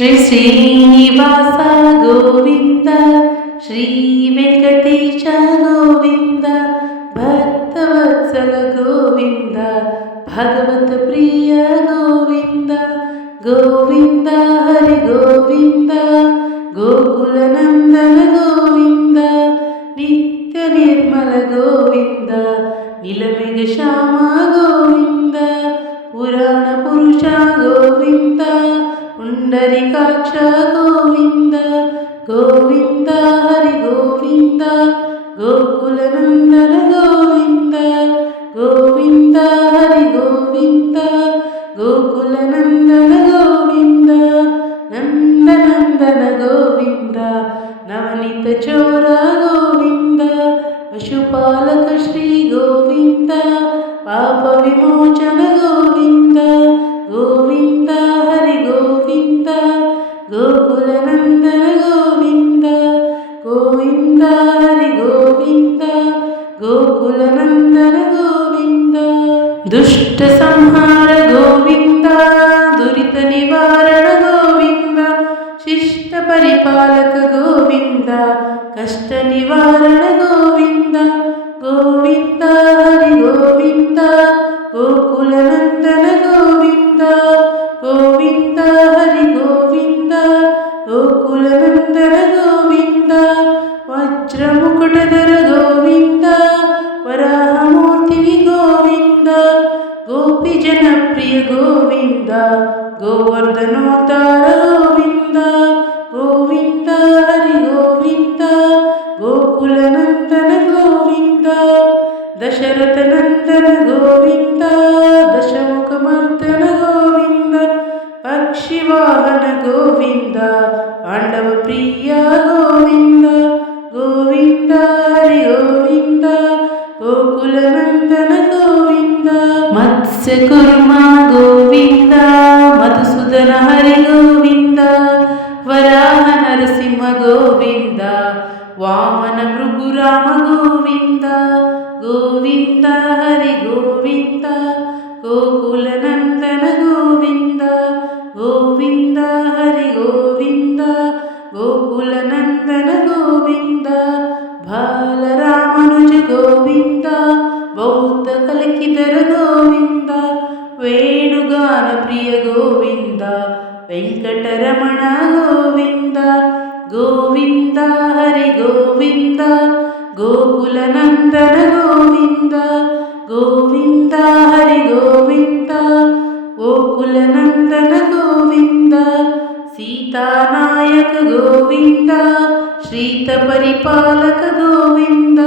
శ్రీ శ్రీనివాస గోవింద, శ్రీ వెంకటేశ గోవింద, భక్తవత్సల గోవింద, భగవత ప్రియ గోవింద, గోవింద హరి గోవింద, గోకుల నందన గోవింద, నిత్య నిర్మల గోవింద, నిలమెగ శ్యామ గోవింద, పురాణ పురుష గోవింద, పుండరీకాక్ష గోవింద, గోవింద హరి గోవింద, గోకుల నందన గోవింద, గోవింద హరి గోవింద, గోకుల నందన గోవింద, నందనందన గోవింద, నవనీత చోర గోవింద, పశుపాలక శ్రీ గోవింద, పాప విమోచన గోవింద, గోవింద హరి గోవింద, గోకుల నందన గోవింద, గోవింద హరి గోవింద, గోకుల నందన గోవింద, దుష్ట సంహార గోవింద, దురిత నివారణ గోవింద, శిష్ట పరిపాలక గోవింద, కష్ట నివారణ గోవింద, గోవింద హరి గోవింద, గోకుల నందన గోవింద, గోవింద హరి గోవింద, గోకుల నందన గోవింద, వజ్రముకుటధర గోవింద, వరాహమూర్తివి గోవింద, గోపి జనప్రియ గోవింద, గోవర్ధనోద్ధార గోవింద, గోవింద హరి గోవింద, గోకుల నందన గోవింద, దశరథ నందన గోవింద, దశముఖమర్దన గోవింద, పక్షివాహన గోవింద, పాండవ ప్రియ గోవింద, గోవింద హరి గోవింద, గోకుల నందన గోవింద, మత్స్య కుర్మ గోవింద, మధుసూదన హరి గోవింద, వరాహ నరసింహ గోవింద, వామన భృగురామ గోవింద, గోవింద హరి గోవింద, గోకుల నందన గోవింద, గోవింద హరి గోవింద, గోకుల నందన గోవింద, బాలరామనుజ గోవింద, బౌద్ధ కల్కిధర గోవింద, వేణుగాన ప్రియ గోవింద, వెంకటరమణ గోవింద, గోవింద హరి గోవింద, గోకుల నందన గోవింద, గోవింద హరి గోవింద, గోకుల నందన గోవింద, సీతానాయక గోవింద, శ్రీత పరిపాలక గోవింద,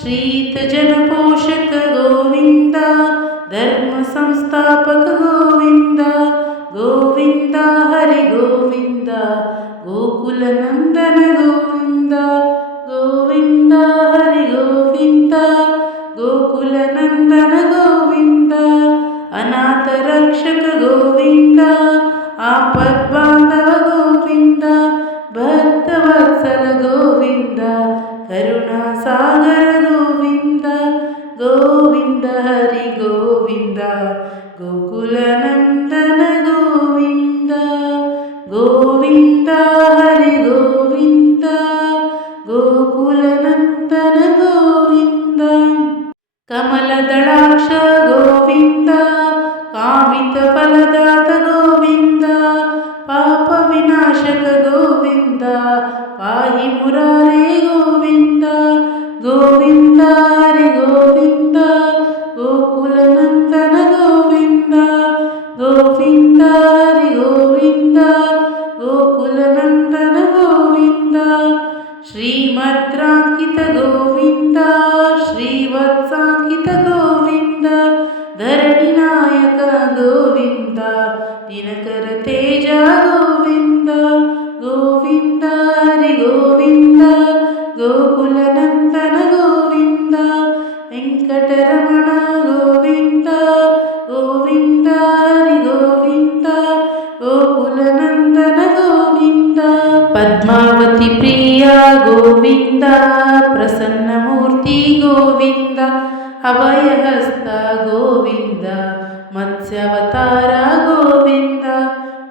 శ్రీత జన పోషక గోవింద, ధర్మ సంస్థాపక గోవింద, గోవింద హరి గోవింద, గోకుల నందన గోవింద, గోవింద హరి గోవింద, గోకుల నందన గోవింద, అనాథ రక్షక గోవింద, ఆపద్బాంధవ గోవింద, భక్తవత్సల గోవింద, కరుణా సాగర గోవింద, గోవింద హరి గోవింద, గోకుల నందన గోవింద, గోవింద హరి గోవింద, గోకుల నందన గోవింద, కమలదళాక్ష గోవింద, కామిత ఫలదాత గోవింద, పాప వినాశక గోవింద, పాహి మురారే గోవింద, గోవింద హరి గోవింద, గోకుల నందన గోవింద, గోవింద హరి గోవింద, గోకుల నందన గోవింద, శ్రీమద్రాంకిత గోవింద, శ్రీవత్సాంకిత గోవింద, ధరణి నాయక గోవింద, దినకర తేజ గోవింద, గోవింద హరి గోవింద, గోకుల నందన గోవింద, వెంకటరమణ గోవింద, గోవింద హరి గోవింద, గోకుల నందన గోవింద, పద్మావతి ప్రియ గోవింద, ప్రసన్నమూర్తి గోవింద, అభయహస్త గోవింద, మత్స్యావతార గోవింద,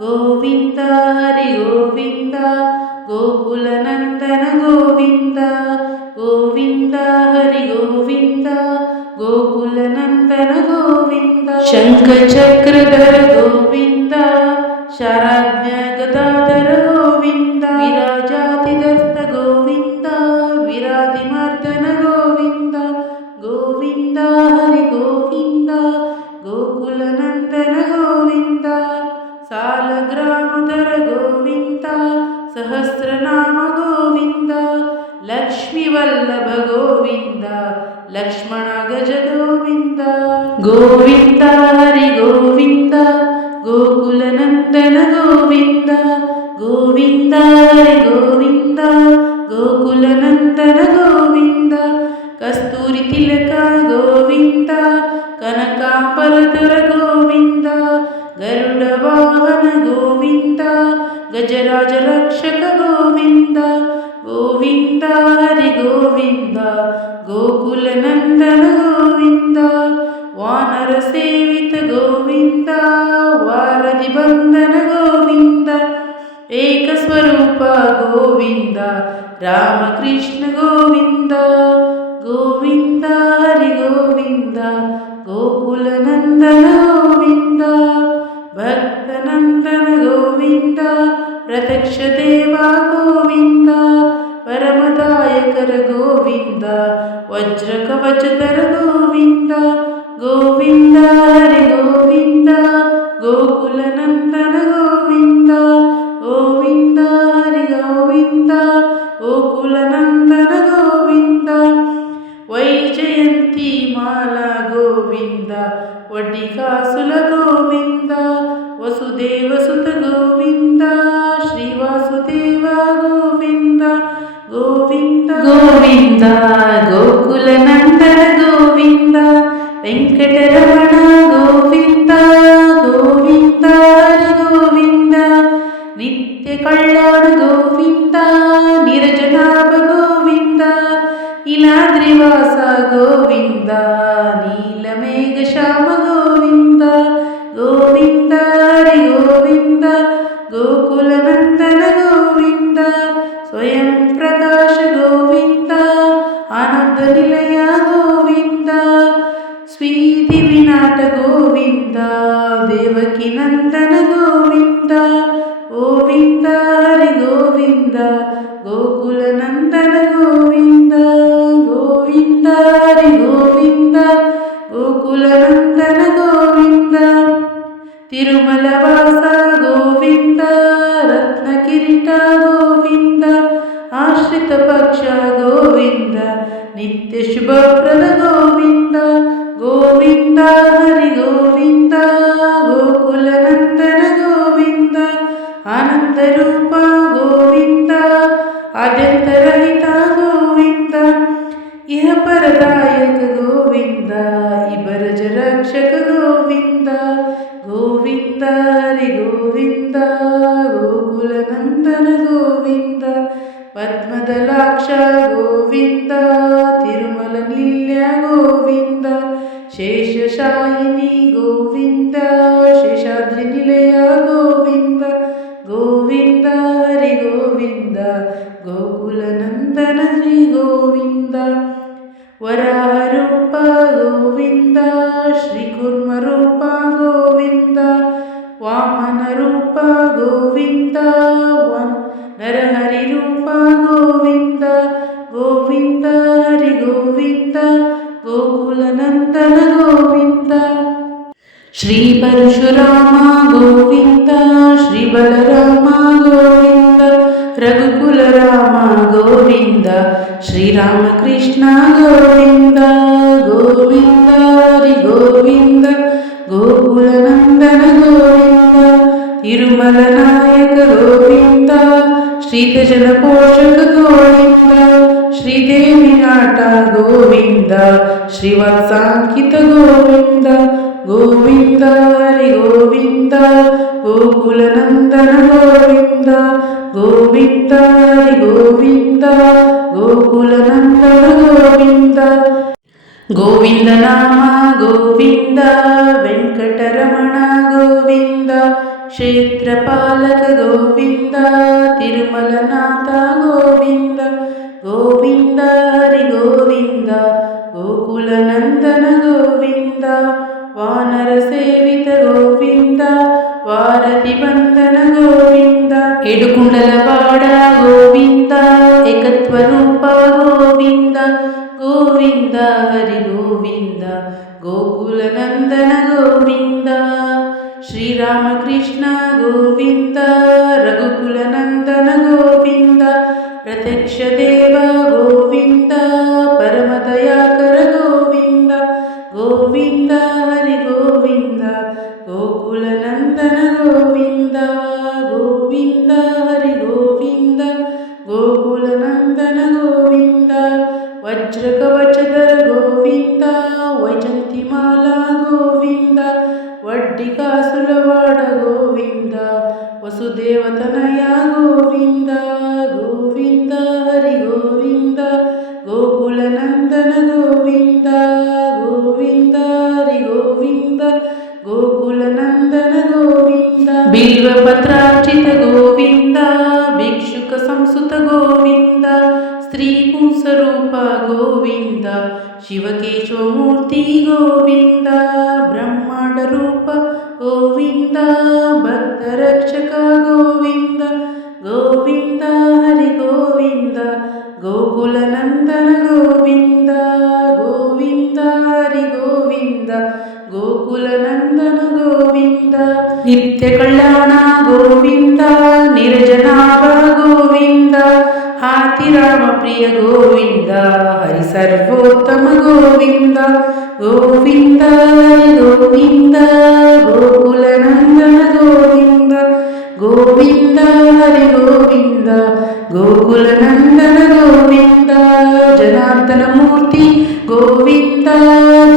గోవింద ಗೋವಿಂದ ಹರಿ ಗೋವಿಂದ ಗೋಕುಲನಂದನ ಗೋವಿಂದ ಗೋವಿಂದ ಹರಿ ಗೋವಿಂದ ಗೋಕುಲನಂದನ ಗೋವಿಂದ ಶಂಖ ಚಕ್ರಧರ ಗೋವಿಂದ ಶಾರಾಜ್ಞ ಗದಾಧರ ಗೋವಿಂದ ವಿರಾಜಾತಿದಸ್ತ ಗೋವಿಂದ ವಿರಾಧಿಮರ್ದನ ಗೋವಿಂದ ಗೋವಿಂದ ಹರಿ ಗೋವಿಂದ ಗೋಕುಲನಂದನ ಗೋವಿಂದ ಸಾಲಗ್ರಾಮಧರ ಗೋವಿಂದ ಸಹಸ್ರನಾಮ ಗೋವಿಂದ ಲಕ್ಷ್ಮೀ ವಲ್ಲಭ ಗೋವಿಂದ ಲಕ್ಷ್ಮಣ ಗಜ ಗೋವಿಂದ ಗೋವಿಂದ ಹರಿ ಗೋವಿಂದ ಗೋಕುಲನಂದನ ಗೋವಿಂದ ಗೋವಿಂದ ಹರಿ ಗೋವಿಂದ ಗೋಕುಲನಂದನ ಗೋವಿಂದ ಕಸ್ತೂರಿ ತಿಲಕ ಗೋವಿಂದ ಕನಕಾಂಬರಧರ ಗೋವಿಂದ ಗರುಡ ವಾಹನ ಗೋವಿಂದ ಗಜರಾಜ ರಕ್ಷಕ ಗೋವಿಂದ ಗೋವಿಂದ ಹರಿ ಗೋವಿಂದ ಗೋಕುಲನಂದನ ಗೋವಿಂದ ವಾನರ ಸೇವಿತ ಗೋವಿಂದ ವಾರಧಿ ಬಂಧನ ಗೋವಿಂದ ಏಕಸ್ವರೂಪ ಗೋವಿಂದ ರಾಮಕೃಷ್ಣ ಗೋವಿಂದ ಗೋವಿಂದ ಹರಿ ಗೋವಿಂದ ಗೋಕುಲನಂದನ ಗೋವಿಂದ ಭಕ್ತನಂದನ ಗೋವಿಂದ ಪ್ರತ್ಯಕ್ಷ ದೇವ ಗೋವಿಂದ ಪರಮದಾಯಕರ ಗೋವಿಂದ ವಜ್ರ ಕವಚಧರ ಗೋವಿಂದ ಗೋವಿಂದ ಹರಿ ಗೋವಿಂದ ಗೋಕುಲನಂದನ ಗೋವಿಂದ ಗೋವಿಂದ ಹರಿ ಗೋವಿಂದ ಗೋಕುಲನಂದನ ಗೋವಿಂದ ವೈಜಯಂತಿ ಮಾಲಾ ಗೋವಿಂದ ವಡ್ಡಿಕಾಸುಲ ಗೋವಿಂದ ವಸುದೇವ ಸುತ ಗೋವಿಂದ ಶ್ರೀವಾಸುದೇವ ಗೋವಿಂದ ಗೋವಿಂದ ಗೋವಿಂದ ಗೋಕುಲನಂದನ ಗೋವಿಂದ ವೆಂಕಟರಮಣ ಗೋವಿಂದ ಗೋವಿಂದ ಹರಿ ಗೋವಿಂದ ನಿತ್ಯ ಕಲ್ಯಾಣ ಗೋವಿಂದ ನಿರಜನಾಭ ಗೋವಿಂದ ನೀಲಾದ್ರಿವಾಸ ಗೋವಿಂದ ನೀಲಮೇಘ ಶ್ಯಾಮ ಗೋವಿಂದ ಗೋವಿಂದ ಹರಿ ಗೋವಿಂದ ಗೋಕುಲನಂದನ ಗೋವಿಂದ ಸ್ವಯಂ ಪ್ರಕಾಶ ಗೋವಿಂದ ಆನಂದ ನಿಲಯ ಗೋವಿಂದ ಸ್ವೀತಿ ವಿನಾಟ ಗೋವಿಂದ ದೇವಕಿ ನಂದನ ಗೋವಿಂದ ಗೋವಿಂದ ಹರಿ ಗೋವಿಂದ ಗೋಕುಲನಂದನ ಗೋವಿಂದ ಗೋವಿಂದ ಹರಿ ಗೋವಿಂದ ಗೋಕುಲನಂದನ ಗೋವಿಂದ ತಿರುಮಲ ವಾಸ ಗೋವಿಂದ ರತ್ನ ಕಿರೀಟ ಗೋವಿಂದ ಆಶ್ರಿತ ಪಕ್ಷ ಗೋವಿಂದ ನಿತ್ಯ ಶುಭಪ್ರದ ಗೋವಿಂದ ಗೋವಿಂದ ಹರಿ ಗೋವಿಂದ ಗೋಕುಲನಂದನ ಗೋವಿಂದ ಆನಂದ ರೂಪ ಗೋವಿಂದ ಆದ್ಯಂತರಹಿತ ಗೋವಿಂದ ಇಹ ಪರದಾಯಕ ಗೋವಿಂದ ಇಬರಜ ರಕ್ಷಕ ಗೋವಿಂದ ಗೋವಿಂದ ಹರಿ ಗೋವಿಂದ ಗೋಕುಲನಂದನ ಗೋವಿಂದ ಪದ್ಮದಲಾಕ್ಷ ಗೋವಿಂದ ತಿರುಮಲ ನಿಲ್ಯ ಗೋವಿಂದ ಶೇಷಶಾಯಿನಿ ಗೋವಿಂದ ಶೇಷಾದ್ರಿ ನಿಲಯ ಗೋವಿಂದ ಗೋವಿಂದ ಹರಿ ಗೋವಿಂದ ಗೋಕುಲನಂದನ ಶ್ರೀ ಗೋವಿಂದ ವರಾಹ ರೂಪ ಗೋವಿಂದ ಶ್ರೀಕೂರ್ಮ ರೂಪ ಗೋವಿಂದ ವಾಮನ ರೂಪ ಗೋವಿಂದ ನರಹರಿ ರೂಪ ಗೋವಿಂದ ಗೋವಿಂದ ಹರಿ ಗೋವಿಂದ ಗೋಕುಲನಂದನ ಗೋವಿಂದ ಶ್ರೀ ಪರಶುರಾಮ ಗೋವಿಂದ ಶ್ರೀ ಬಲರಾಮ ಗೋವಿಂದ ರಘುಕುಲ ರಾಮ ಗೋವಿಂದ ಶ್ರೀರಾಮಕೃಷ್ಣ ಗೋವಿಂದ ಗೋವಿಂದ ಹರಿ ಗೋವಿಂದ ಗೋಕುಲನಂದನ ಗೋವಿಂದ ತಿರುಮಲ ನಾಯಕ ಗೋವಿಂದ ಶ್ರೀತಜನ ಪೋಷಕ ಗೋವಿಂದ ಶ್ರೀದೇವಿ ನಾಟ ಗೋವಿಂದ ಶ್ರೀವತ್ಸಾಂಕಿತ ಗೋವಿಂದ ಗೋವಿಂದ ಹರಿ ಗೋವಿಂದ ಗೋಕುಲನಂದನ ಗೋವಿಂದ ಗೋವಿಂದ ಹರಿ ಗೋವಿಂದ ಗೋಕುಲನಂದನ ಗೋವಿಂದ ಗೋವಿಂದ ನಾಮ ಗೋವಿಂದ ವೆಂಕಟರಮಣ ಗೋವಿಂದ క్షేత్రపాలక గోవింద తిరుమలనాథ గోవింద గోవింద హరి గోవింద గోకులనందన గోవింద వానర సేవిత గోవింద వారధి వందన గోవింద ఏడుకుండలవాడ గోవింద ఏకత్వరూప గోవింద గోవింద హరి గోవింద గోకులనందన గోవింద శ్రీరామకృష్ణ గోవింద రఘుకులనందన గోవింద ప్రత్యక్ష దేవ గోవింద పరమదయాకర గోవింద గోవింద హరి గోవింద గోకులనందన గోవింద గోవింద హరి గోవింద గోకులనందన గోవింద వజ్రకవచధర గోవింద వైజంతిమాల గోవింద వడ్డికాసులవాడ గోవింద వసుదేవతనయ గోవింద గోవింద హరి గోవింద గోకులనందన గోవింద గోవింద హరి గోవింద గోకులనందన గోవింద బిల్వపత్రార్చిత గోవింద భిక్షుక సంసుత గోవింద స్త్రీ పుంసరూప గోవింద శివకేశవమూర్తి గోవింద బ్రహ్మాండ రూప గోవింద భక్తరక్షక గోవింద గోవింద హరి గోవింద గోకులనందన గోవింద గోవింద హరి గోవింద గోకులనందన గోవింద నిత్య కళ్యాణ గోవింద నిరజనాభ గోవింద ఆతిరామ ప్రియ గోవింద హరి సర్వోత్తమ గోవింద గోవింద హరి గోవింద గోకులనందన గోవింద గోవింద హరి గోవింద గోకులనందన గోవింద జనార్దన మూర్తి గోవింద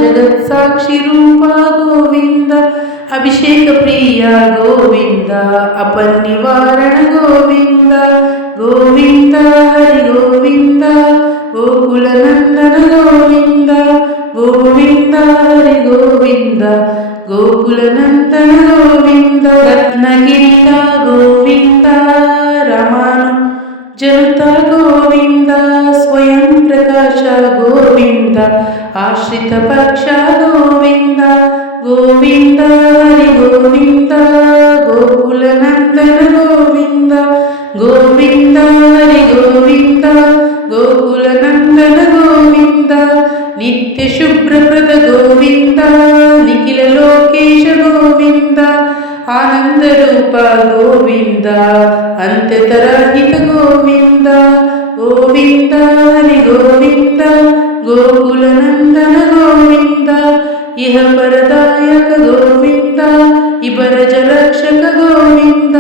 జగత్సాక్షి రూప గోవింద అభిషేక ప్రియ గోవింద అపనివారణ గోవింద గోవింద హరి గోవింద గోకులనందన గోవింద గోవింద హరి గోవింద గోకులనందన గోవింద రత్నగిరిత గోవింద రమాను జనుత గోవింద స్వయం ప్రకాశ గోవింద ఆశ్రిత పక్ష గోవింద గోవింద హరి గోవింద గోకులనందన గోవింద గోవింద హరి గోవింద గోకులనందన గోవింద నిత్య శుభ్రప్రద గోవింద నిఖిల లోకేశ గోవింద ఆనంద రూప గోవింద అంత్యతరహిత గోవింద గోవింద హరి గోవింద గోకులనందన గోవింద ఇహ పరదాయక గోవింద ఇబరజ రక్షక గోవింద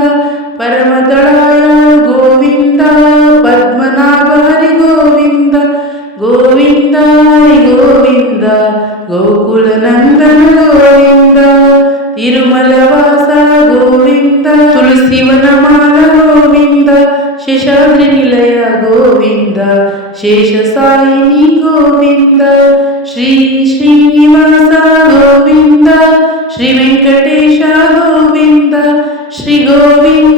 పరమదళాయ గోవింద పద్మనాభ హరి గోవింద గోవింద హరి గోవింద గోకులనందన గోవింద తిరుమల వాస గోవింద తులసివనమాల గోవింద శేషాద్రి నిలయ గోవింద శేషసాయిని గోవింద శ్రీ శ్రీనివాస గోవింద శ్రీ వెంకటేశ గోవింద శ్రీ గోవింద